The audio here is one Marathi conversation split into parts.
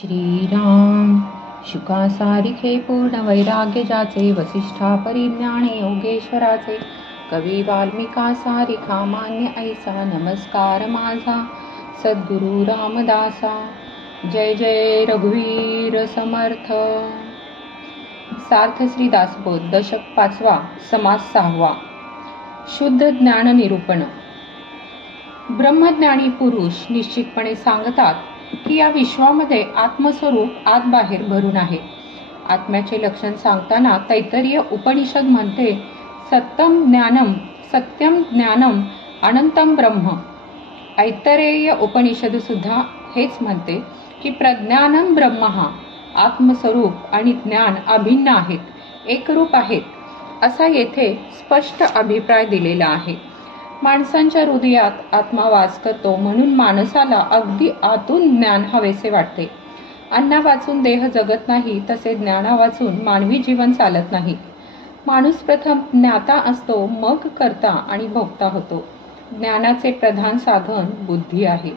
श्रीराम शुकासारिखे पूर्ण वैराग्य जाचे, वसिष्ठा परिज्ञाने योगेश्वराचे, कवी वाल्मिका सारिखा मान्य ऐसा, नमस्कार माझा सद्गुरु रामदासा. जय जय रघुवीर समर्थ. सार्थ श्री दासबोध दशक 5वा समास 6वा. शुद्ध ज्ञान निरूपण. ब्रह्मज्ञानी पुरुष निश्चितपणे सांगतात की या विश्वामध्ये आत्मस्वरूप आत बाहेर भरून आहे. आत्म्याचे लक्षण सांगताना तैत्तरीय उपनिषद म्हणते, सत्यम ज्ञानम अनंतम ब्रह्म. ऐतरेय उपनिषद सुद्धा हेच म्हणते की प्रज्ञानम ब्रह्म. आत्मस्वरूप आणि ज्ञान अभिन्न आहेत, एकरूप आहेत, असा येथे स्पष्ट अभिप्राय दिलेला आहे. माणसांच्या हृदयात आत्मा वास करतो, म्हणून माणसाला अगदी आतून ज्ञान हवेसे वाटते. अन्ना वाचून देह जगत नाही, तसे ज्ञाना वाचून मानवी जीवन चालत नाही. माणूस प्रथम ज्ञाता असतो, मग कर्ता आणि भोक्ता होतो. ज्ञानाचे प्रधान साधन बुद्धी आहे.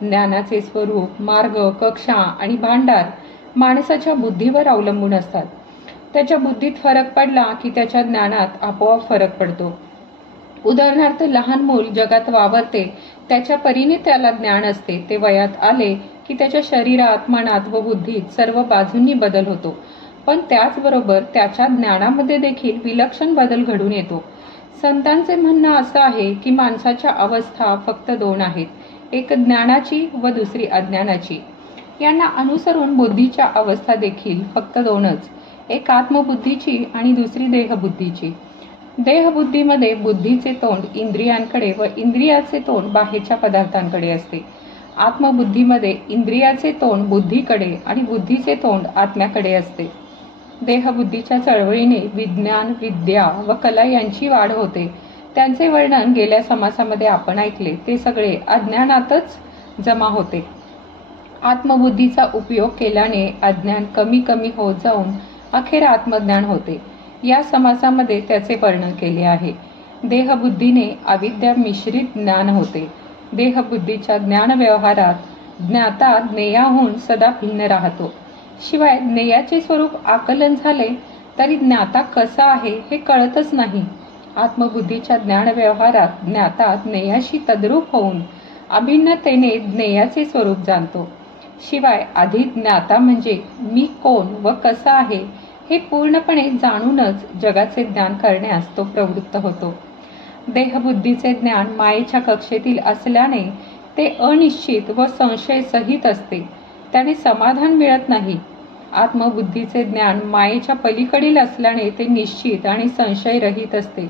ज्ञानाचे स्वरूप, मार्ग, कक्षा आणि भांडार माणसाच्या बुद्धीवर अवलंबून असतात. त्याच्या बुद्धीत फरक पडला की त्याच्या ज्ञानात आपोआप फरक पडतो. उदाहरणार्थ, लहान मूल जगात वावरते, त्याच्या परीने त्याला ज्ञान असते. ते वयात आले की त्याच्या शरीरात, मनात व बुद्धीत सर्व बाजूंनी बदल होतो. पण त्याचबरोबर त्याच्या ज्ञानामध्ये देखील विलक्षण बदल घडून येतो. संतांचे म्हणणं असं आहे की माणसाच्या अवस्था फक्त 2 आहेत, एक ज्ञानाची व दुसरी अज्ञानाची. यांना अनुसरून बुद्धीच्या अवस्था देखील फक्त 2च, एक आत्मबुद्धीची आणि दुसरी देहबुद्धीची. देहबुद्धीमध्ये बुद्धीचे तोंड इंद्रियांकडे व इंद्रियाचे तोंड बाहेरच्या पदार्थांकडे असते. आत्मबुद्धीमध्ये इंद्रियाचे तोंड बुद्धीकडे आणि बुद्धीचे तोंड आत्म्याकडे असते. देहबुद्धीच्या चळवळीने विज्ञान, विद्या व कला यांची वाढ होते. त्यांचे वर्णन गेल्या समासामध्ये आपण ऐकले. ते सगळे अज्ञानातच जमा होते. आत्मबुद्धीचा उपयोग केल्याने अज्ञान कमी कमी होत जाऊन अखेर आत्मज्ञान होते. या समासामध्ये त्याचे वर्णन केले आहे. देहबुद्धीने अविद्या मिश्रित ज्ञान होते. देहबुद्धीच्या ज्ञान व्यवहारात ज्ञाता ज्ञेयाहून सदा भिन्न राहतो. शिवाय ज्ञेयाचे स्वरूप आकलन झाले तरी ज्ञाता कसा आहे हे कळतच नाही. आत्मबुद्धीच्या ज्ञान व्यवहारात ज्ञाता ज्ञेयाशी तद्रूप होऊन अभिन्नतेने ज्ञेयाचे स्वरूप जाणतो. शिवाय आधी ज्ञाता म्हणजे मी कोण व कसा आहे हे पूर्णपणे जाणूनच जगाचे ज्ञान करण्यास तो प्रवृत्त होतो. देहबुद्धीचे ज्ञान मायेच्या कक्षेतील असल्याने ते अनिश्चित व संशयसहित असते. त्याने समाधान मिळत नाही. आत्मबुद्धीचे ज्ञान मायेच्या पलीकडील असल्याने ते निश्चित आणि संशयरहित असते.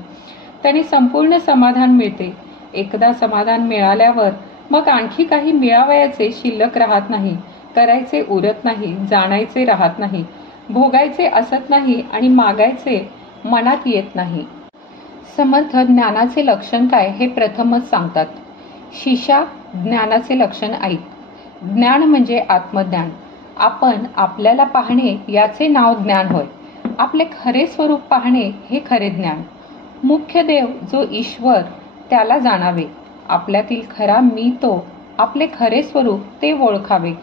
त्याने संपूर्ण समाधान मिळते. एकदा समाधान मिळाल्यावर मग आणखी काही मिळावयाचे शिल्लक राहत नाही, करायचे उरत नाही, जाणायचे राहत नाही, भोगायचे असत नाही आणि मागायचे मनात येत नाही. समर्थ ज्ञानाचे लक्षण काय हे प्रथमच सांगतात. शिष्या, ज्ञानाचे लक्षण ऐक. ज्ञान म्हणजे आत्मज्ञान. आपण आपल्याला पाहणे याचे नाव ज्ञान होय. आपले खरे स्वरूप पाहणे हे खरे ज्ञान. मुख्य देव जो ईश्वर त्याला जाणावे. आपल्यातील खरा मी तो, आपले खरे स्वरूप ते ओळखावे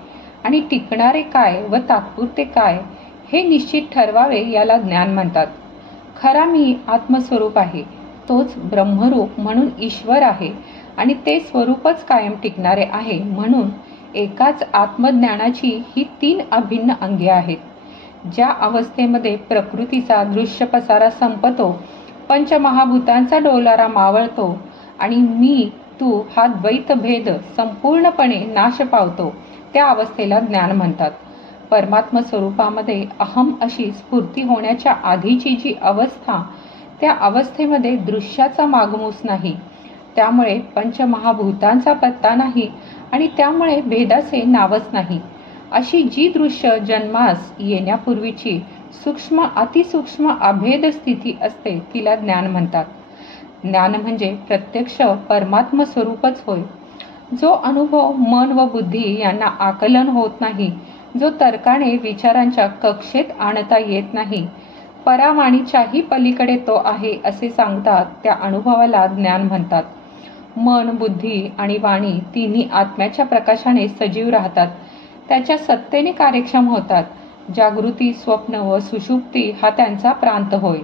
आणि टिकणारे काय व तात्पुरते काय हे निश्चित ठरवावे, याला ज्ञान म्हणतात. खरा मी आत्मस्वरूप आहे, तोच ब्रह्मरूप म्हणून ईश्वर आहे आणि ते स्वरूपच कायम टिकणारे आहे. म्हणून एकाच आत्मज्ञानाची ही 3 अभिन्न अंगे आहेत. ज्या अवस्थेमध्ये प्रकृतीचा दृश्य पसारा संपतो, पंचमहाभूतांचा डोलारा मावळतो आणि मी तू हा द्वैत भेद संपूर्णपणे नाश पावतो, त्या अवस्थेला ज्ञान म्हणतात. परमात्म स्वरूपामध्ये अहम अशी स्फूर्ती होण्याच्या आधीची जी अवस्था, त्या अवस्थेमध्ये दृश्याचा मागमूस नाही. त्यामुळे पंचमहाभूतांचा पत्ता नाही आणि त्यामुळे भेदाचे नावच नाही. अशी जी दृश्य जन्मास येण्यापूर्वीची सूक्ष्म अतिसूक्ष्म अभेद स्थिती असते, तिला ज्ञान म्हणतात. ज्ञान म्हणजे प्रत्यक्ष परमात्म स्वरूपच होय. जो अनुभव मन व बुद्धी यांना आकलन होत नाही, जो तर्काने विचारांच्या कक्षेत आणता येत नाही, परावाणीच्याही पलीकडे तो आहे असे सांगतात, त्या अनुभवाला ज्ञान म्हणतात. मन, बुद्धी आणि वाणी तिन्ही आत्म्याच्या प्रकाशाने सजीव राहतात. त्याच्या सत्तेने कार्यक्षम होतात. जागृती, स्वप्न व सुषुप्ती हा त्यांचा प्रांत होय.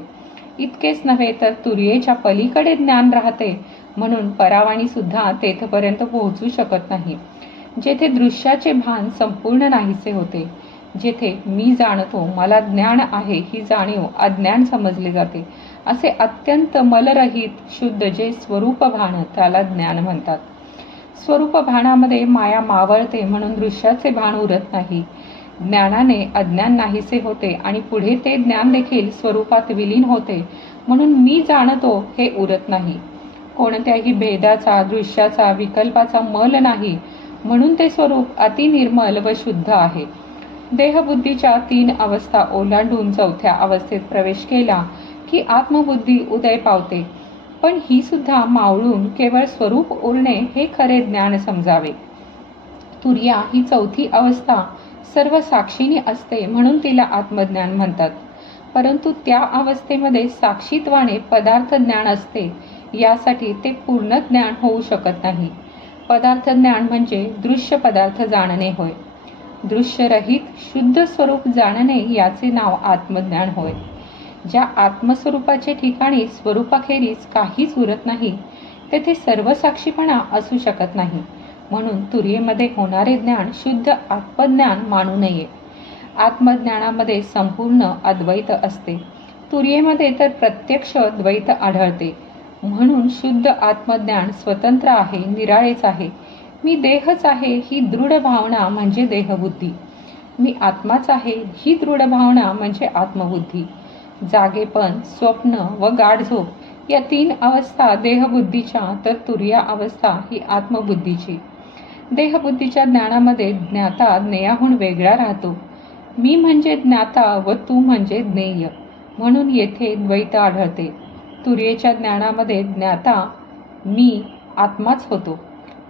इतकेच नव्हे तर तुर्येच्या पलीकडे ज्ञान राहते, म्हणून परावाणी सुद्धा तेथपर्यंत पोहोचू शकत नाही. जेथे दृश्याचे भान संपूर्ण नाहीसे होते, जेथे मी जाणतो, मला ज्ञान आहे ही जाणीव अज्ञान समजले जाते, असे अत्यंत मलरहित शुद्ध जे स्वरूप भान, त्याला ज्ञान म्हणतात. स्वरूप भानामध्ये माया मावळते, म्हणून दृश्याचे भान उरत नाही. ज्ञानाने अज्ञान नाहीसे होते आणि पुढे ते ज्ञान देखील स्वरूपात विलीन होते, म्हणून मी जाणतो हे उरत नाही. कोणत्याही भेदाचा, दृश्याचा, विकल्पाचा मल नाही, म्हणून ते स्वरूप अतिनिर्मल व शुद्ध आहे. देहबुद्धीच्या 3 अवस्था ओलांडून 4थ्या अवस्थेत प्रवेश केला की आत्मबुद्धी उदय पावते, पण ही सुद्धा मावळून केवळ स्वरूप उरणे हे खरे ज्ञान समजावे. तुर्या ही 4थी अवस्था सर्व साक्षीनी असते, म्हणून तिला आत्मज्ञान म्हणतात. परंतु त्या अवस्थेमध्ये साक्षीत्वाने पदार्थ ज्ञान असते, यासाठी ते पूर्ण ज्ञान होऊ शकत नाही. पदार्थ ज्ञान म्हणजे दृश्य पदार्थ जाणणे होय. दृश्यरहित शुद्ध स्वरूप जाणणे याचे नाव आत्मज्ञान होय. ज्या आत्मस्वरूपाचे ठिकाणी स्वरूपाखेरीज काहीच उरत नाही, तेथे सर्व साक्षीपणा असू शकत नाही. म्हणून तुर्येमध्ये होणारे ज्ञान शुद्ध आत्मज्ञान मानू नये. आत्मज्ञानामध्ये संपूर्ण अद्वैत असते, तुर्येमध्ये तर प्रत्यक्ष द्वैत आढळते. म्हणून शुद्ध आत्मज्ञान स्वतंत्र आहे, निराळेच आहे. मी देहच आहे ही दृढ भावना म्हणजे देहबुद्धी. मी आत्माच आहे ही दृढ भावना म्हणजे आत्मबुद्धी. जागेपण, स्वप्न व गाढ झोप या 3 अवस्था देहबुद्धीच्या, तर तुर्या अवस्था ही आत्मबुद्धीची. देहबुद्धीच्या ज्ञानामध्ये ज्ञाता ज्ञेयाहून वेगळा राहतो. मी म्हणजे ज्ञाता व तू म्हणजे ज्ञेय, म्हणून येथे द्वैत आढळते. तुर्येच्या ज्ञानामध्ये ज्ञाता मी आत्माच होतो.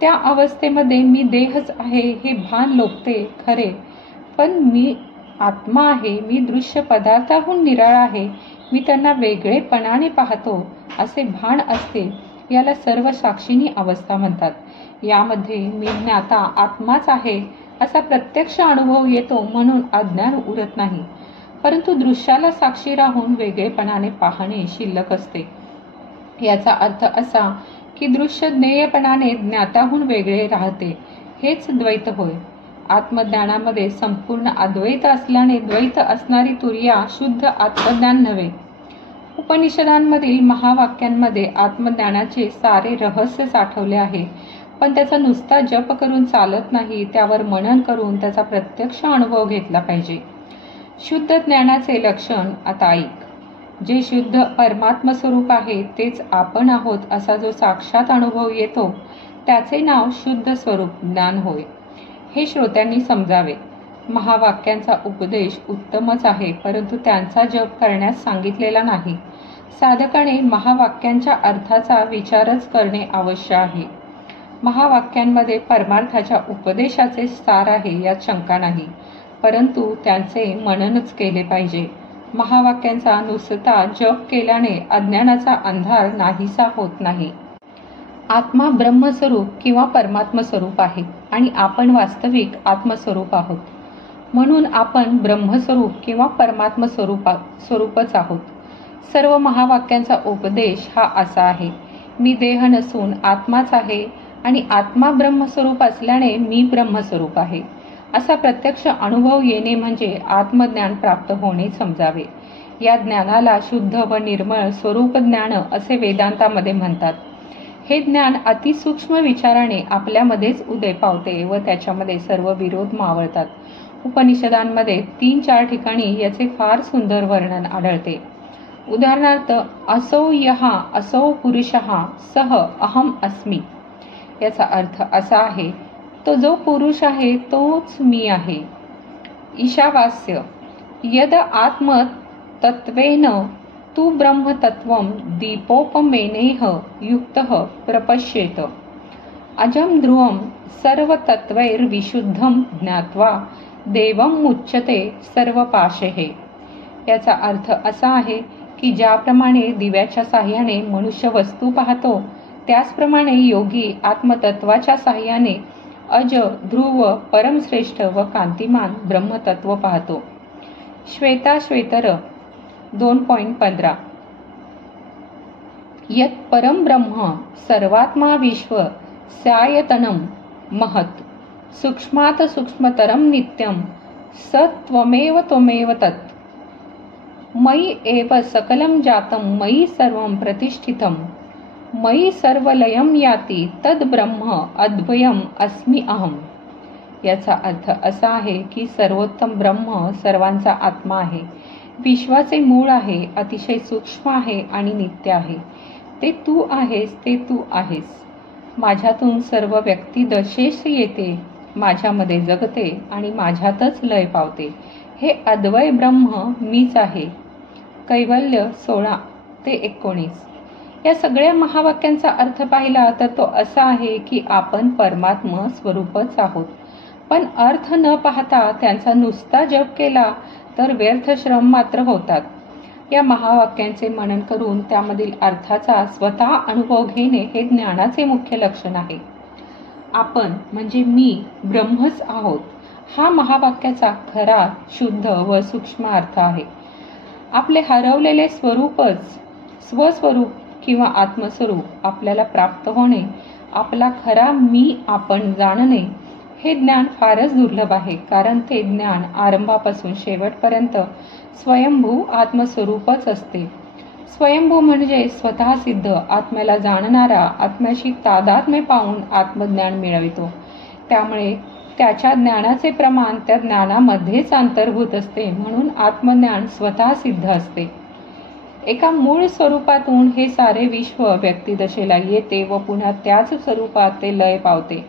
त्या अवस्थेमध्ये मी देहच आहे हे भान लोकते खरे, पण मी आत्मा आहे, मी दृश्य पदार्थाहून निराळा आहे, मी त्यांना वेगळेपणाने पाहतो असे भान असते. याला सर्व साक्षीनी अवस्था म्हणतात. यामध्ये मी ज्ञाता आत्माच आहे असा प्रत्यक्ष अनुभव येतो, म्हणून अज्ञान उरत नाही. परंतु दृश्याला साक्षी राहून वेगळेपणाने पाहणे शिल्लक असते. याचा अर्थ असा की दृश्य ज्ञेयपणाने ज्ञाताहून वेगळे राहते, हेच द्वैत होय. आत्मज्ञानामध्ये संपूर्ण अद्वैत असल्याने द्वैत असणारी तुर्या शुद्ध आत्मज्ञान नव्हे. उपनिषदांमधील महावाक्यांमध्ये आत्मज्ञानाचे सारे रहस्य साठवले आहे, पण त्याचा नुसता जप करून चालत नाही, त्यावर मनन करून त्याचा प्रत्यक्ष अनुभव घेतला पाहिजे. शुद्ध ज्ञानाचे लक्षण आता ऐक. जे शुद्ध परमात्म स्वरूप आहे तेच आपण आहोत असा जो साक्षात अनुभव येतो, त्याचे नाव शुद्ध स्वरूप ज्ञान होय. हे श्रोत्यांनी समजावे. महावाक्यांचा उपदेश उत्तमच आहे, परंतु त्यांचा जप करण्यास सांगितलेला नाही. साधकाने महावाक्यांच्या अर्थाचा विचारच करणे आवश्यक आहे. महावाक्यांमध्ये परमार्थाच्या उपदेशाचे सार आहे यात शंका नाही, परंतु त्यांचे मननच केले पाहिजे. महावाक्यांचा नुसता जप केल्याने अज्ञानाचा अंधार नाहीसा होत नाही. आत्मा ब्रह्मस्वरूप किंवा परमात्म स्वरूप आहे आणि आपण वास्तविक आत्मस्वरूप आहोत, म्हणून आपण ब्रह्मस्वरूप किंवा परमात्म स्वरूपच आहोत. सर्व महावाक्यांचा उपदेश हा असा आहे. मी देह नसून आत्माच आहे आणि आत्मा ब्रह्मस्वरूप असल्याने मी ब्रह्मस्वरूप आहे असा प्रत्यक्ष अनुभव येणे म्हणजे आत्मज्ञान प्राप्त होणे समजावे. या ज्ञानाला शुद्ध व निर्मळ स्वरूप ज्ञान असे वेदांतामध्ये म्हणतात. हे ज्ञान अतिसूक्ष्म विचाराने आपल्यामध्येच उदय पावते व त्याच्यामध्ये सर्व विरोध मावळतात. उपनिषदांमध्ये 3-4 ठिकाणी याचे फार सुंदर वर्णन आढळते. उदाहरणार्थ, असौ यः असौ पुरुषः सह अहम अस्मि. याचा अर्थ असा आहे, तो जो पुरुष आहे तोच मी आहे. ईशावास्य, यद आत्म तत्वेन तू ब्रह्मतत्वं दीपोपमेनेह युक्तः प्रपश्येत. अजं ध्रुवं सर्वतत्वैर्विशुद्धं ज्ञात्वा देवं मुच्यते सर्वपाशैः. याचा अर्थ असा आहे की ज्याप्रमाणे दिव्याच्या साह्याने मनुष्य वस्तू पाहतो, त्याचप्रमाणे योगी आत्मतत्वाच्या साह्याने अज, ध्रुव, परमश्रेष्ठ व कांतिमान ब्रह्मतत्व पाहतो. श्वेताश्वेतर 2.15 यत् परम ब्रह्म सर्वात्मा विश्व स्यायतनं महत् सूक्ष्मात सूक्ष्मतरं नित्यं स त्वमेव त्वमेव तत्. मयि एव सकलं जातं मयि सर्वं प्रतिष्ठितं मयि सर्वलयं याति तद् ब्रह्म अद्वयम् अस्मि अहम. याचा अर्थ असा आहे की सर्वोत्तम ब्रह्म सर्वांचा आत्मा आहे, विश्वाचे मूळ आहे, अतिशय सूक्ष्म आहे आणि नित्य आहे. ते तू आहेस, ते तू आहेस. माझ्यातून सर्व व्यक्ती दशेस येते, माझ्यामध्ये जगते आणि माझ्यातच लय पावते. हे अद्वय ब्रह्म मीच आहे. कैवल्य 16 ते 19. या सगळ्या महावाक्यांचा अर्थ पाहिला तर तो असा आहे की आपण परमात्मा स्वरूपच आहोत. पण अर्थ न पाहता त्यांचा नुसता जप केला तर व्यर्थ श्रम मात्र होतात. या महावाक्यांचे मनन करून त्यामधील अर्थाचा स्वतः अनुभव घेणे हे ज्ञानाचे मुख्य लक्षण आहे. आपण म्हणजे मी ब्रह्मच आहोत हा महावाक्याचा खरा, शुद्ध व सूक्ष्म अर्थ आहे. आपले हरवलेले स्वरूपच स्वस्वरूप किंवा आत्मस्वरूप आपल्याला प्राप्त होणे, आपला खरा मी आपण जाणणे हे ज्ञान फारच दुर्लभ आहे. कारण ते ज्ञान आरंभापासून शेवटपर्यंत स्वयंभू आत्मस्वरूपच असते. स्वयंभू म्हणजे स्वतः सिद्ध, आत्म्याला जाणणारा, आत्म्याशी तादात्म्य पाहून आत्मज्ञान मिळवितो. त्यामुळे त्याच्या ज्ञानाचे प्रमाण त्या ज्ञानामध्येच अंतर्भूत असते, म्हणून आत्मज्ञान स्वतः सिद्ध असते. एका मूळ स्वरूपातून हे सारे विश्व व्यक्तिदशेला येते व पुन्हा त्याच स्वरूपात ते लय पावते.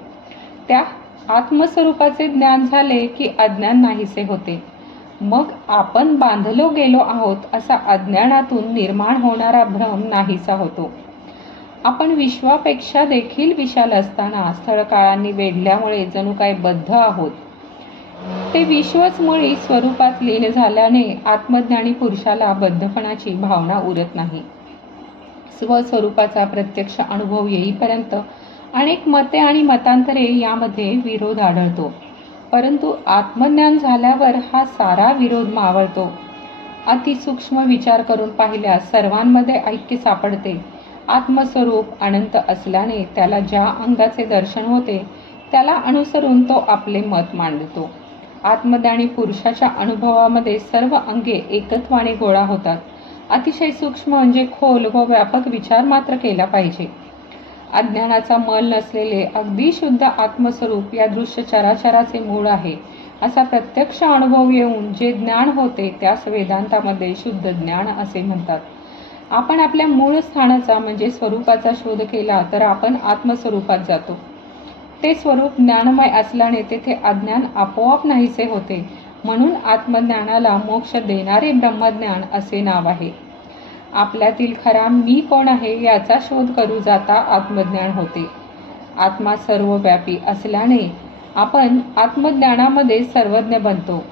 त्या आत्मस्वरूपाचे ज्ञान झाले की अज्ञान नाहीसे होते. मग आपण बांधलो गेलो आहोत असा अज्ञानातून निर्माण होणारा भ्रम नाहीसा होतो. आपण विश्वापेक्षा देखील विशाल असताना स्थळकाळांनी वेढल्यामुळे जणू काय बद्ध आहोत. ते विश्वच मुळी स्वरूपात लीन झाल्याने आत्मज्ञानी पुरुषाला बद्धपणाची भावना उरत नाही. स्वस्वरूपाचा प्रत्यक्ष अनुभव येईपर्यंत अनेक मते आणि मतांतरे यामध्ये विरोध आढळतो. परंतु आत्मज्ञान झाल्यावर हा सारा विरोध मावळतो. अतिसूक्ष्म विचार करून पाहिल्यास सर्वांमध्ये ऐक्य सापडते. आत्मस्वरूप अनंत असल्याने त्याला ज्या अंगाचे दर्शन होते त्याला अनुसरून तो आपले मत मांडतो. आत्मज्ञानी पुरुषाच्या अनुभवामध्ये सर्व अंगे एकत्वाने गोळा होतात. अतिशय सूक्ष्म म्हणजे खोल व व्यापक विचार मात्र केला पाहिजे. अज्ञानाचा मल नसलेले अगदी शुद्ध आत्मस्वरूप या दृश्य चराचराचे मूळ आहे असा प्रत्यक्ष अनुभव येऊन जे ज्ञान होते त्यास वेदांतामध्ये शुद्ध ज्ञान असे म्हणतात. आपण आपल्या मूळ स्थानाचा म्हणजे स्वरूपाचा शोध केला तर आपण आत्मस्वरूपात जातो. ते स्वरूप ज्ञानमय असल्याने तेथे अज्ञान आपोआप नाहीसे होते. म्हणून आत्मज्ञानाला मोक्ष देणारे ब्रह्मज्ञान असे नाव आहे. आपल्यातील खरा मी कोण आहे याचा शोध करू जाता आत्मज्ञान होते. आत्मा सर्वव्यापी असल्याने आपण आत्मज्ञानामध्ये सर्वज्ञ बनतो.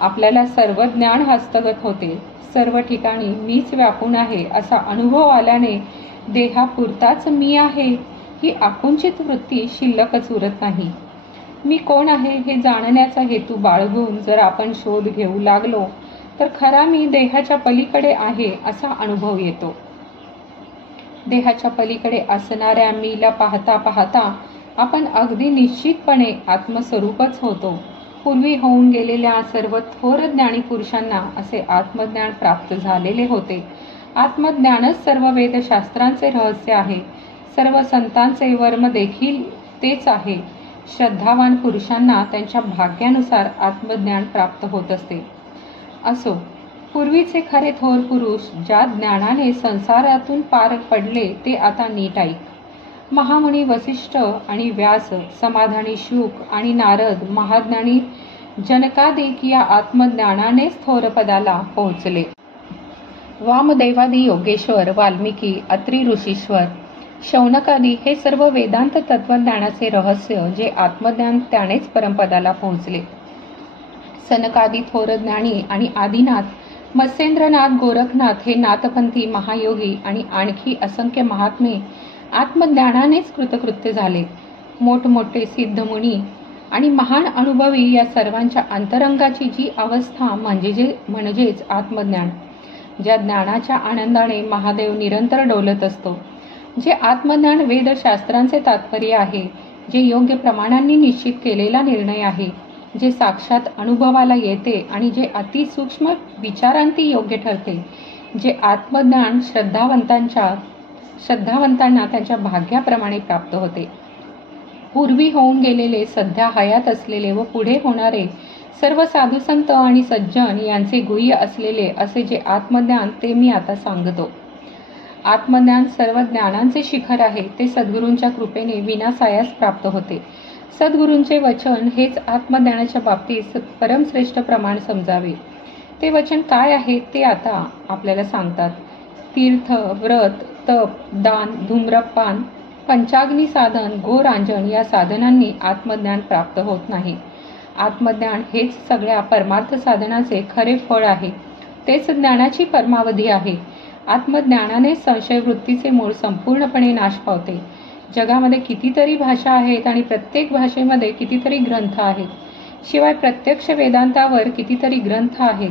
आपल्याला सर्व ज्ञान हस्तगत होते. सर्व ठिकाणी मीच व्यापून आहे असा अनुभव आल्याने देहापुरताच मी आहे ही आकुंचित वृत्ती शिल्लकच उरत नाही. मी कोण आहे हे जाणण्याचा हेतू बाळगून जर आपण शोध घेऊ लागलो तर खरा मी देहाच्या पलीकडे आहे असा अनुभव येतो. देहाच्या पलीकडे असणाऱ्या मीला पाहता पाहता आपण अगदी निश्चितपणे आत्मस्वरूपच होतो. पूर्वी होऊन गेलेल्या सर्व थोर ज्ञानी पुरुषांना असे आत्मज्ञान प्राप्त झालेले होते. आत्मज्ञानच सर्व वेदशास्त्रांचे रहस्य आहे. सर्व संतांचे वर्म देखील तेच आहे. श्रद्धावान पुरुषांना त्यांच्या भाग्यानुसार आत्मज्ञान प्राप्त होत असते. असो, पूर्वीचे खरे थोर पुरुष ज्या ज्ञानाने संसारातून पार पडले ते आता नीट ऐक. महामुनी वसिष्ठ आणि व्यास, समाधानी शुक आणि नारद, महाज्ञानी जनकादिक या आत्मज्ञानानेच थोर पदाला पोहोचले. वामदेवादी योगेश्वर, वाल्मिकी, अत्री ऋषीश्वर, शौनकादी हे सर्व वेदांत तत्वज्ञानाचे रहस्य जे आत्मज्ञान त्यानेच परमपदाला पोहोचले. सनकादी थोर ज्ञानी आणि आदिनाथ, मत्स्येंद्रनाथ, गोरखनाथ हे नाथपंथी महायोगी आणि आणखी असंख्य महात्मे आत्मज्ञानानेच कृतकृत्य झाले. मोठमोठे सिद्धमुनी आणि महान अनुभवी या सर्वांच्या अंतरंगाची जी अवस्था म्हणजेच आत्मज्ञान, ज्या ज्ञानाच्या आनंदाने महादेव निरंतर डोलत असतो, जे आत्मज्ञान वेदशास्त्रांचे तात्पर्य आहे, जे योग्य प्रमाणांनी निश्चित केलेला निर्णय आहे, जे साक्षात अनुभवाला येते आणि जे अतिसूक्ष्म विचारांती योग्य ठरते, जे आत्मज्ञान श्रद्धावंतांना त्यांच्या भाग्याप्रमाणे प्राप्त होते. पूर्वी होऊन गेलेले, सध्या हयात असलेले व पुढे होणारे सर्व साधुसंत आणि सज्जन यांचे गुह्य असलेले असे जे आत्मज्ञान ते मी आता सांगतो. आत्मज्ञान सर्व ज्ञानांचे शिखर आहे. ते सद्गुरूंच्या कृपेने विनासायास प्राप्त होते. सद्गुरूंचे वचन हेच आत्मज्ञानाच्या बाबतीत परमश्रेष्ठ प्रमाण समजावे. ते वचन काय आहे ते आता आपल्याला सांगतात. तीर्थ, व्रत, तप, दान, धूम्रपान, पंचाग्नी साधन, घोरांजन या साधनांनी आत्मज्ञान प्राप्त होत नाही. आत्मज्ञान हेच सगळ्या परमार्थ साधनाचे खरे फळ आहे. तेच ज्ञानाची परमावधी आहे. आत्मज्ञानाने संशय वृत्तीचे मूळ संपूर्णपणे नाश पावते. जगामध्ये कितीतरी भाषा आहेत आणि प्रत्येक भाषेमध्ये कितीतरी ग्रंथ आहेत. शिवाय प्रत्यक्ष वेदांतावर कितीतरी ग्रंथ आहेत.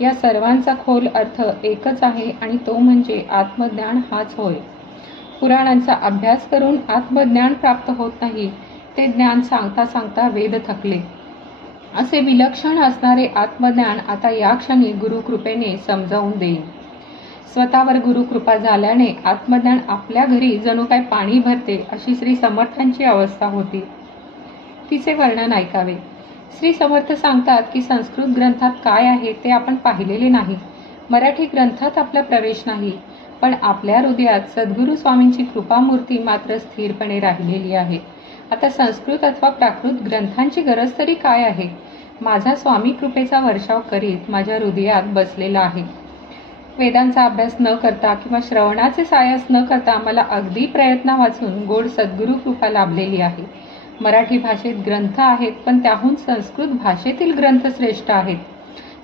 या सर्वांचा खोल अर्थ एकच आहे आणि तो म्हणजे आत्मज्ञान हाच होय. पुराणांचा अभ्यास करून आत्मज्ञान प्राप्त होत नाही. ते ज्ञान सांगता सांगता वेद थकले. असे विलक्षण असणारे आत्मज्ञान आता या क्षणी गुरुकृपेने समजावून देईन. स्वतःवर गुरुकृपा झाल्याने आत्मज्ञान आपल्या घरी जणू काय पाणी भरते अशी श्री समर्थांची अवस्था होती. तिचे वर्णन ऐकावे. श्री समर्थ सांगतात की संस्कृत ग्रंथात काय आहे ते आपण पाहिलेले नाही. मराठी ग्रंथात आपला प्रवेश नाही. पण आपल्या हृदयात सद्गुरू स्वामींची कृपामूर्ती मात्र स्थिरपणे राहिलेली आहे. आता संस्कृत अथवा प्राकृत ग्रंथांची गरज तरी काय आहे? माझा स्वामी कृपेचा वर्षाव करीत माझ्या हृदयात बसलेला आहे. वेदांचा अभ्यास न करता किंवा श्रवणाचे सायास न करता मला अगदी प्रयत्न वाचून गोड सद्गुरू कृपा लाभलेली आहे. मराठी भाषेत ग्रंथ आहेत, पण त्याहून संस्कृत भाषेतील ग्रंथ श्रेष्ठ आहेत.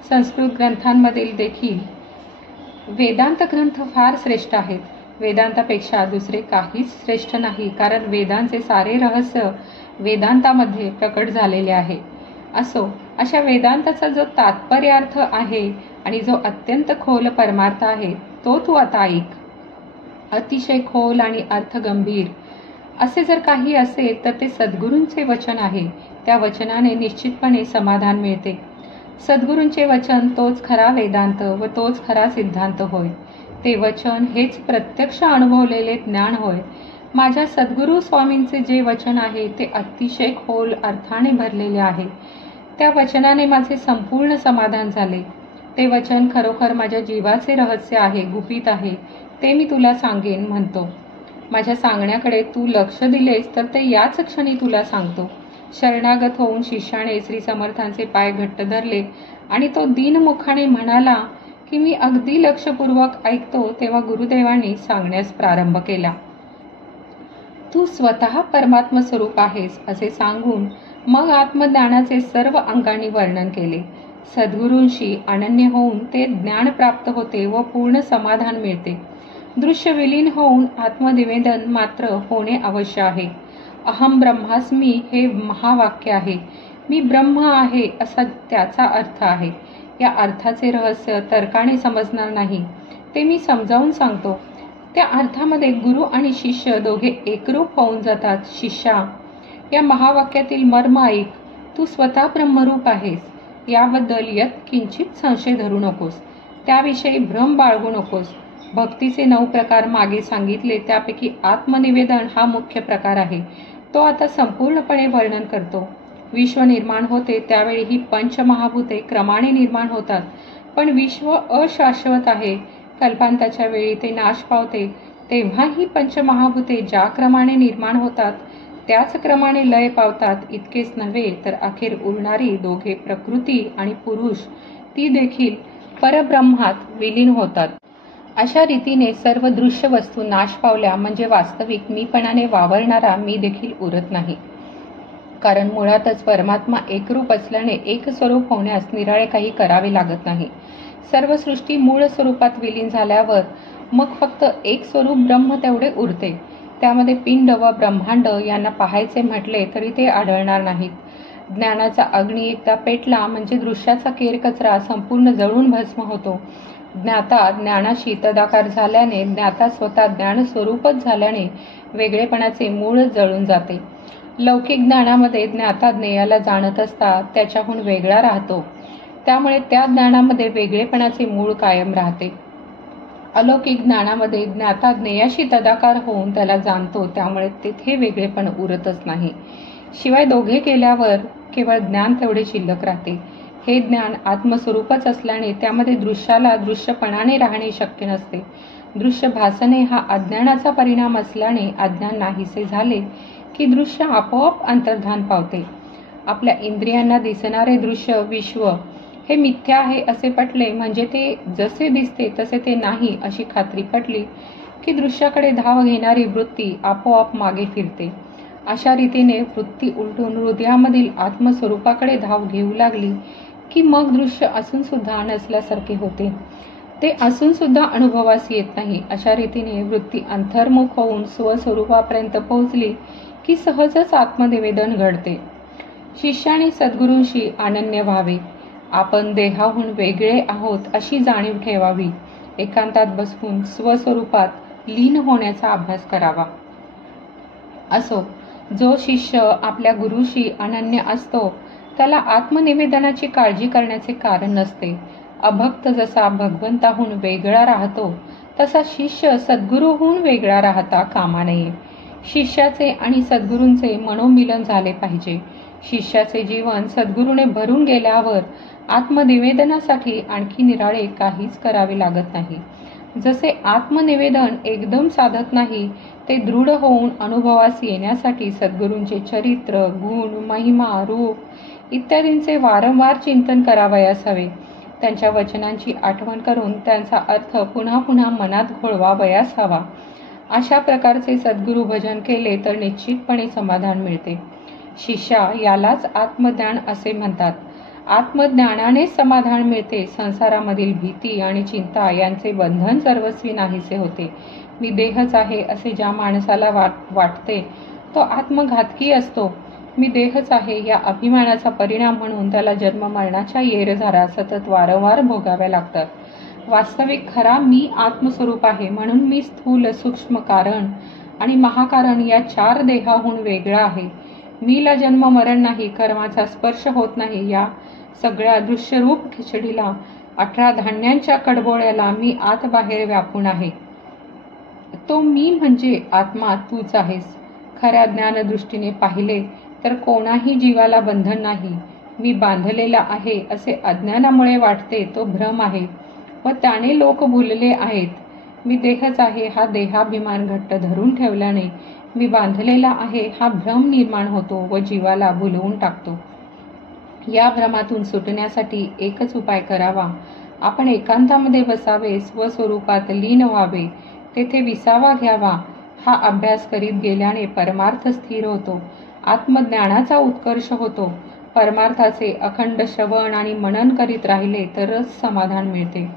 संस्कृत ग्रंथांमधील देखील वेदांत ग्रंथ फार श्रेष्ठ आहेत. वेदांतापेक्षा दुसरे काहीच श्रेष्ठ नाही, कारण वेदांचे सारे रहस्य वेदांतामध्ये प्रकट झालेले आहे. असो, अशा वेदांताचा जो तात्पर्यार्थ आहे आणि जो अत्यंत खोल परमार्थ आहे तो तू आता ऐक. अतिशय खोल आणि अर्थगंभीर असे जर काही असेल तर ते सद्गुरूंचे वचन आहे. त्या वचनाने निश्चितपणे समाधान मिळते. सद्गुरूंचे वचन तोच खरा वेदांत व तोच खरा सिद्धांत होय. ते वचन हेच प्रत्यक्ष अनुभवलेले ज्ञान होय. माझ्या सद्गुरू स्वामींचे जे वचन आहे ते अतिशय खोल अर्थाने भरलेले आहे. त्या वचनाने माझे संपूर्ण समाधान झाले. ते वचन खरोखर माझ्या जीवाचे रहस्य आहे, गुपित आहे. ते मी तुला सांगेन म्हणतो. माझ्या सांगण्याकडे तू लक्ष दिलेस तर ते याच क्षणी तुला सांगतो. शरणागत होऊन शिष्याने श्री समर्थांचे पाय घट्ट धरले आणि तो दीनमुखाने म्हणाला की मी अगदी लक्षपूर्वक ऐकतो. तेव्हा गुरुदेवांनी सांगण्यास प्रारंभ केला. तू स्वतः परमात्म स्वरूप आहेस असे सांगून मग आत्मज्ञानाचे सर्व अंगांनी वर्णन केले. सद्गुरूंशी अनन्य होऊन ते ज्ञान प्राप्त होते व पूर्ण समाधान मिळते. दृश्य विलीन होऊन आत्मनिवेदन मात्र होणे अवश्य आहे. अहम ब्रह्मास्मी हे महावाक्य आहे. मी ब्रह्म आहे असा त्याचा अर्थ आहे. या अर्थाचे रहस्य तर्काने समजणार नाही. ते मी समजावून सांगतो. त्या अर्थामध्ये गुरु आणि शिष्य दोघे एकरूप होऊन जातात. शिष्या, या महावाक्यातील मर्म ऐक. तू स्वतः ब्रह्मरूप आहेस. याबद्दल किंचित संशय धरू नकोस. त्याविषयी भ्रम बाळगू नकोस. भक्तीचे 9 प्रकार मागे सांगितले, त्यापैकी आत्मनिवेदन हा मुख्य प्रकार आहे. तो आता संपूर्णपणे वर्णन करतो. विश्व निर्माण होते त्यावेळी ही पंचमहाभूते क्रमाने निर्माण होतात. पण विश्व अशाश्वत आहे. कल्पांताच्या वेळी ते नाश पावते. तेव्हा ही पंचमहाभूते ज्या क्रमाने निर्माण होतात त्याच क्रमाने लय पावतात. इतकेच नव्हे तर अखेर उरणारी दोघे प्रकृती आणि पुरुष ती देखील परब्रह्मात विलीन होतात. अशा रीतीने सर्व दृश्य वस्तू नाश पावल्या म्हणजे वास्तविक मीपणाने वावरणारा मी देखील उरत नाही. कारण मुळातच परमात्मा एकरूप असल्याने एक स्वरूप होण्यास निराळे काही करावे लागत नाही. सर्व सृष्टी मूळ स्वरूपात विलीन झाल्यावर मग फक्त एक स्वरूप ब्रह्म तेवढे उरते. त्यामध्ये पिंड व ब्रह्मांड यांना पाहायचे म्हटले तरी ते आढळणार नाहीत. ज्ञानाचा अग्नी एकदा पेटला म्हणजे दृश्याचा केरकचरा संपूर्ण जळून भस्म होतो. ज्ञाता ज्ञानाशी तदाकार झाल्याने, ज्ञाता स्वतः ज्ञानस्वरूपच झाल्याने वेगळेपणाचे मूळच जळून जाते. लौकिक ज्ञानामध्ये ज्ञाता ज्ञेयाला जाणत असता त्याच्याहून वेगळा राहतो, त्यामुळे त्या ज्ञानामध्ये वेगळेपणाचे मूळ कायम राहते. अलौकिक ज्ञानामध्ये ज्ञाता ज्ञेयाशी तदाकार होऊन त्याला जाणतो, त्यामुळे तेथे वेगळेपण उरतच नाही. शिवाय दोघे केल्यावर केवळ ज्ञान तेवढे शिल्लक राहते. हे ज्ञान आत्मस्वरूपच असल्याने त्यामध्ये दृश्याला दृश्यपणाने राहणे शक्य नसते. दृश्य भासणे हा अज्ञानाचा परिणाम असल्याने अज्ञान नाहीसे झाले की दृश्य आपोआप अंतर्धान पावते. आपल्या इंद्रियांना दिसणारे दृश्य विश्व हे मिथ्या आहे असे पटले म्हणजे ते जसे दिसते तसे ते नाही अशी खात्री पटली की दृश्याकडे धाव घेणारी वृत्ती आपोआप मागे फिरते. अशा रीतीने वृत्ती उलटून हृदयामधील आत्मस्वरूपाकडे धाव घेऊ लागली की मग दृश्य असून सुद्धा नसल्यासारखे होते. ते असून सुद्धा अनुभवास येत नाही. अशा रीतीने वृत्ती अंतर्मुख होऊन स्वस्वरूपापर्यंत पोहोचली की सहजच आत्मनिवेदन घडते. शिष्याने सद्गुरूंशी अनन्य व्हावे. आपण देहाहून वेगळे आहोत अशी जाणीव ठेवावी. एकांतात बसून स्वस्वरूपात लीन होण्याचा अभ्यास करावा. असो, जो शिष्य आपल्या गुरुशी अनन्य असतो त्याला आत्मनिवेदनाची काळजी करण्याचे कारण नसते. अभक्त जसा भगवंताहून वेगळा राहतो तसा शिष्य सद्गुरूहून वेगळा राहता कामा नये. शिष्याचे आणि सद्गुरूंचे मनोमिलन झाले पाहिजे. शिष्याचे जीवन सद्गुरूने भरून गेल्यावर आत्मनिवेदनासाठी आणखी निराळे काहीच करावे लागत नाही. जसे आत्मनिवेदन एकदम साधत नाही, ते दृढ होऊन अनुभवास येण्यासाठी सद्गुरूंचे चरित्र, गुण, महिमा, रूप इत्यादींचे वारंवार चिंतन करावयास हवे. त्यांच्या वचनांची आठवण करून त्यांचा अर्थ पुन्हा पुन्हा मनात घोळवावयास हवा. अशा प्रकारचे सद्गुरू भजन केले तर निश्चितपणे समाधान मिळते. शिष्या यालाच आत्मज्ञान असे म्हणतात. आत्मज्ञानानेच समाधान मिळते. संसारामधील भीती आणि चिंता यांचे बंधन सर्वस्वी नाहीसे होते. मी देहच आहे असे ज्या माणसाला वाटते तो आत्मघातकी असतो. मी देहच आहे या अभिमानाचा परिणाम म्हणून त्याला जन्म मरणाच्या येरझारा सतत वारंवार भोगाव्या लागतात. वास्तविक खरा मी आत्मस्वरूप आहे, म्हणून मी स्थूल, सूक्ष्म कारण आणि महाकारण या 4 देहाहून वेगळा आहे. मीला जन्म मरण नाही, कर्माचा स्पर्श होत नाही. या सगळ्या दृश्यरूप खिचडीला, 18 धान्यांच्या कडबोळ्याला मी आत बाहेर व्यापून आहे. तो मी म्हणजे आत्मा तूच आहेस. खऱ्या ज्ञानदृष्टीने पाहिले तर कोणाही जीवाला बंधन नाही. मी बांधलेला आहे असे अज्ञानामुळे वाटते तो भ्रम आहे व त्याने लोक भुलले आहेत. मी देहच आहे हा देहाभिमान घट्ट धरून ठेवल्याने मी बांधलेला आहे हा भ्रम निर्माण होतो व जीवाला भुलवून टाकतो. या भ्रमातून सुटण्यासाठी एकच उपाय करावा. आपण एकांतामध्ये बसावे, स्वस्वरूपात लीन व्हावे, तेथे विसावा घ्यावा. हा अभ्यास करीत गेल्याने परमार्थ स्थिर होतो. आत्मज्ञानाचा उत्कर्ष होतो. परमार्थाचे अखंड श्रवण आणि मनन करीत राहिले तरच समाधान मिळते.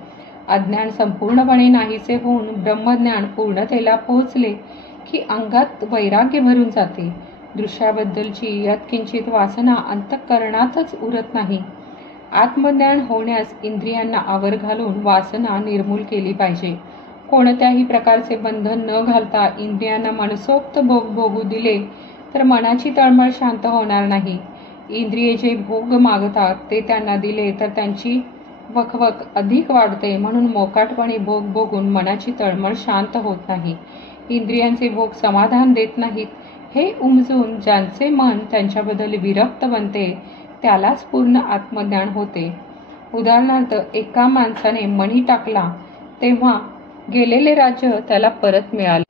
अज्ञान संपूर्णपणे नाहीसे होऊन ब्रह्मज्ञान पूर्णतेला पोहोचले की अंगात वैराग्य भरून जाते. दृश्याबद्दलची यत्किंचित वासना अंतःकरणातच उरत नाही. आत्मज्ञान होण्यास इंद्रियांना आवर घालून वासना निर्मूल केली पाहिजे. कोणत्याही प्रकारचे बंधन न घालता इंद्रियांना मनसोक्त भोग भोगू दिले तर मनाची तळमळ शांत होणार नाही. इंद्रिये जे भोग मागतात ते त्यांना दिले तर त्यांची वकवक अधिक वाढते. म्हणून मोकाटपणे भोग भोगून मनाची तळमळ शांत होत नाही. इंद्रियांचे भोग समाधान देत नाहीत हे उमजून ज्यांचे मन त्यांच्याबद्दल विरक्त बनते त्यालाच पूर्ण आत्मज्ञान होते. उदाहरणार्थ, एका माणसाने मणी टाकला तेव्हा गेलेले राज्य त्याला परत मिळाले.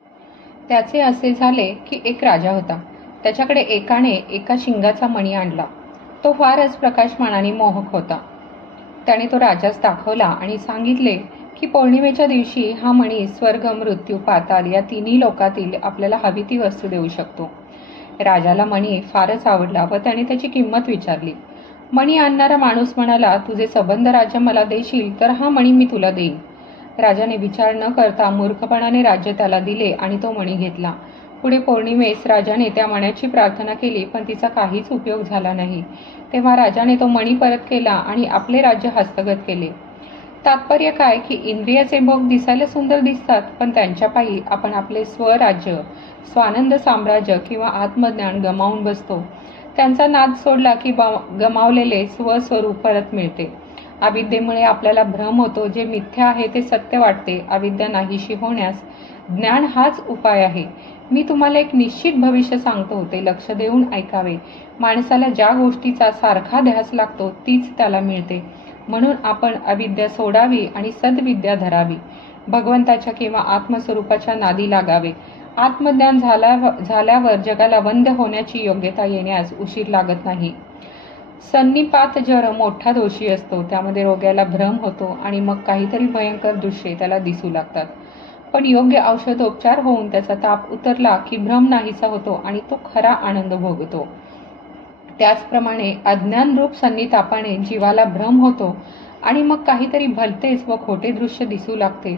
त्याचे असे झाले की एक राजा होता. त्याच्याकडे एकाने एका शिंगाचा मणी आणला. तो फारच प्रकाशमानाने मोहक होता. त्याने तो राजास दाखवला आणि सांगितले की पौर्णिमेच्या दिवशी हा मणी स्वर्ग, मृत्यू, पाताल या तिन्ही लोकातील आपल्याला हवी ती वस्तू देऊ शकतो. राजाला मणी फारच आवडला व त्याने त्याची किंमत विचारली. मणी आणणारा माणूस म्हणाला, तुझे संबंध राज्य मला देशील तर हा मणी मी तुला देईन. राजाने विचार न करता मूर्खपणाने राज्य त्याला दिले आणि तो मणी घेतला. पुढे पौर्णिमेस राजाने त्या मण्याची प्रार्थना केली, पण तिचा काहीच उपयोग झाला नाही. तेव्हा राजाने तो मणी परत केला आणि आपले राज्य हस्तगत केले. तात्पर्य काय की इंद्रियाचे भोग दिसायला सुंदर दिसतात, पण त्यांच्या पायी आपण आपले स्वराज्य, स्वानंद साम्राज्य किंवा आत्मज्ञान गमावून बसतो. त्यांचा नाद सोडला की गमावलेले स्वस्वरूप परत मिळते. अविद्येमुळे आपल्याला भ्रम होतो. जे मिथ्या आहे ते सत्य वाटते. अविद्या नाहीशी होण्यास ज्ञान हाच उपाय आहे. मी तुम्हाला एक निश्चित भविष्य सांगतो, ते लक्ष देऊन ऐकावे. माणसाला ज्या गोष्टीचा सारखा ध्यास लागतो तीच त्याला मिळते. म्हणून आपण अविद्या सोडावी आणि सद्विद्या धरावी. भगवंताच्या किंवा आत्मस्वरूपाच्या नादी लागावे. आत्मज्ञान झाल्यावर जगाला वंद्य होण्याची योग्यता येण्यास उशीर लागत नाही. सन्निपात जर मोठा दोषी असतो. त्यामध्ये रोग्याला भ्रम होतो आणि मग काहीतरी भयंकर दृश्ये त्याला दिसू लागतात. पण योग्य औषधोपचार होऊन त्याचा ताप उतरला की भ्रम नाहीसा होतो आणि तो खरा आनंद भोगतो. त्याचप्रमाणे अज्ञानरूप सन्नितापाने जीवाला भ्रम होतो आणि मग काहीतरी भलतेच व खोटे दृश्य दिसू लागते.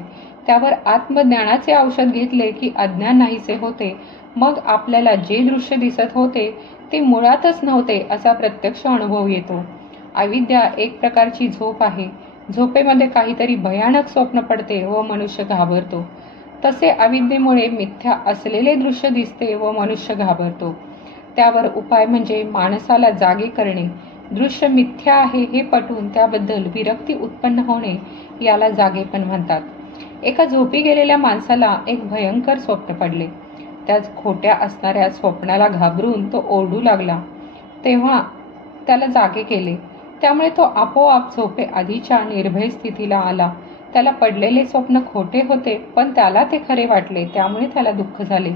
त्यावर आत्मज्ञानाचे औषध घेतले की अज्ञान नाहीसे होते. मग आपल्याला जे दृश्य दिसत होते ते मुळातच नव्हते असा प्रत्यक्ष अनुभव येतो. अविद्या एक प्रकारची झोप आहे. झोपेमध्ये काहीतरी भयानक स्वप्न पडते व मनुष्य घाबरतो. तसे अविद्येमुळे मिथ्या असलेले दृश्य दिसते व मनुष्य घाबरतो. त्यावर उपाय म्हणजे माणसाला जागे करणे. दृश्य मिथ्या आहे हे पटवून त्याबद्दल विरक्ती उत्पन्न होणे याला जागेपण म्हणतात. एका झोपी गेलेल्या माणसाला एक भयंकर स्वप्न पडले. त्या खोट्या असणाऱ्या स्वप्नाला घाबरून तो ओरडू लागला. तेव्हा त्याला जागे केले. त्यामुळे तो आपोआप झोपे आधीच्या निर्भय स्थितीला आला. त्याला पडलेले स्वप्न खोटे होते, पण त्याला ते खरे वाटले. त्यामुळे त्याला दुःख झाले.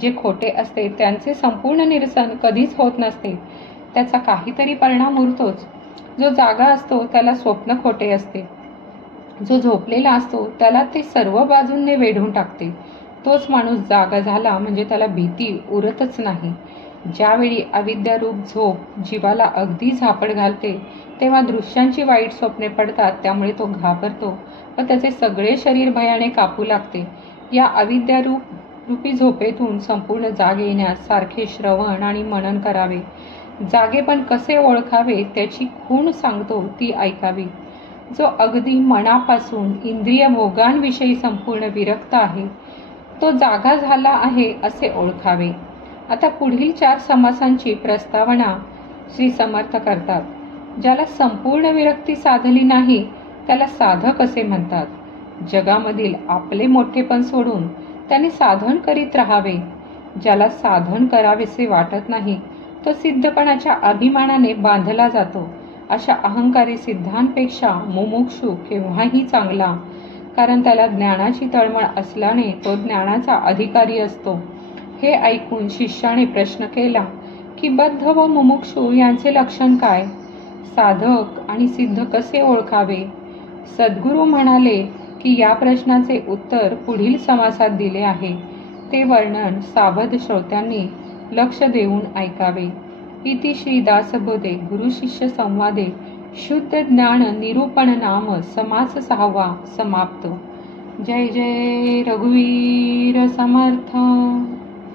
जे खोटे असते त्यांचे संपूर्ण निरसन कधीच होत नसते. त्याचा काहीतरी परिणाम उरतोच. जो जागा असतो त्याला स्वप्न खोटे असते. जो झोपलेला असतो त्याला ते सर्व बाजूंनी वेढून टाकते. तोच माणूस जागा झाला म्हणजे त्याला भीती उरतच नाही. ज्यावेळी अविद्यारूप झोप जीवाला अगदी झापड घालते तेव्हा दृश्यांची वाईट स्वप्ने पडतात. त्यामुळे तो घाबरतो व त्याचे सगळे शरीर भयाने कापू लागते. या अविद्यारूपी झोपेतून संपूर्ण जाग येण्यास सारखे श्रवण आणि मनन करावे. जागेपण कसे ओळखावे त्याची खूण सांगतो, ती ऐकावी. जो अगदी मनापासून इंद्रिय भोगांविषयी संपूर्ण विरक्त आहे तो जागा झाला आहे असे ओळखावे. आता पुढील 4 समासांची प्रस्तावना श्री समर्थ करतात. ज्याला संपूर्ण विरक्ती साधली नाही त्याला साधक असे म्हणतात. जगामधील आपले मोठेपण सोडून त्याने साधन करीत राहावे. ज्याला साधन करावेसे वाटत नाही तो सिद्धपणाच्या अभिमानाने बांधला जातो. अशा अहंकारी सिद्धांपेक्षा मुमुक्षू केव्हाही चांगला, कारण त्याला ज्ञानाची तळमळ असल्याने तो ज्ञानाचा अधिकारी असतो. हे ऐकून शिष्याने प्रश्न केला की बद्ध व मुमुक्षू यांचे लक्षण काय? साधक आणि सिद्ध कसे ओळखावे? सद्गुरू म्हणाले की या प्रश्नाचे उत्तर पुढील समासात दिले आहे. ते वर्णन सावध श्रोत्यांनी लक्ष देऊन ऐकावे. इति श्री दासबोधे गुरु शिष्य संवादे शुद्ध ज्ञान निरूपण नाम समास 6वा समाप्त. जय जय रघुवीर समर्थ.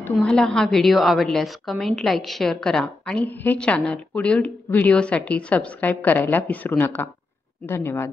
तुम्हाला हा व्हिडिओ आवडल्यास कमेंट, लाईक, शेअर करा आणि हे चॅनल पुढील व्हिडिओसाठी सबस्क्राईब करायला विसरू नका. धन्यवाद.